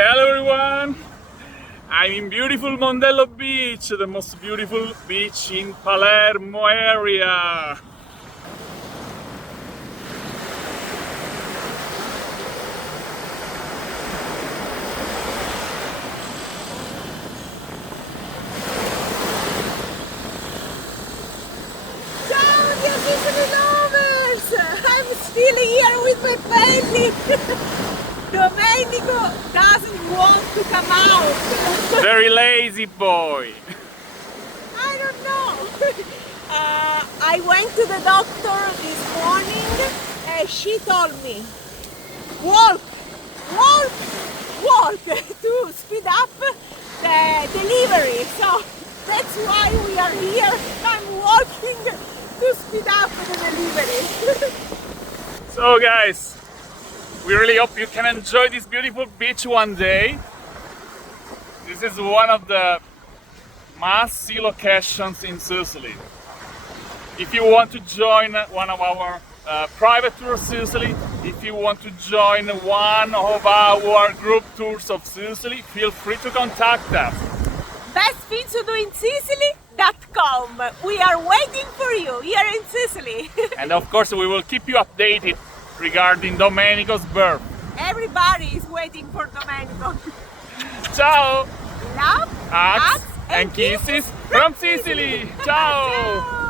Hello everyone! I'm in beautiful Mondello beach, the most beautiful beach in Palermo area. Ciao dear Sicily Lovers! I'm still here with my family. Domenico doesn't want to come out. Very lazy boy. I don't know. I went to the doctor this morning and she told me, walk, walk, walk to speed up the delivery. So that's why we are here. I'm walking to speed up the delivery. So guys, we really hope you can enjoy this beautiful beach one day. This is one of the must-see locations in Sicily. If you want to join one of our private tours of Sicily, if you want to join one of our group tours of Sicily, feel free to contact us. Best thing to do in Sicily.com. We are waiting for you here in Sicily. And of course we will keep you updated regarding Domenico's birth. Everybody is waiting for Domenico. Ciao! Love, Hugs and kisses from Sicily! Ciao! Ciao.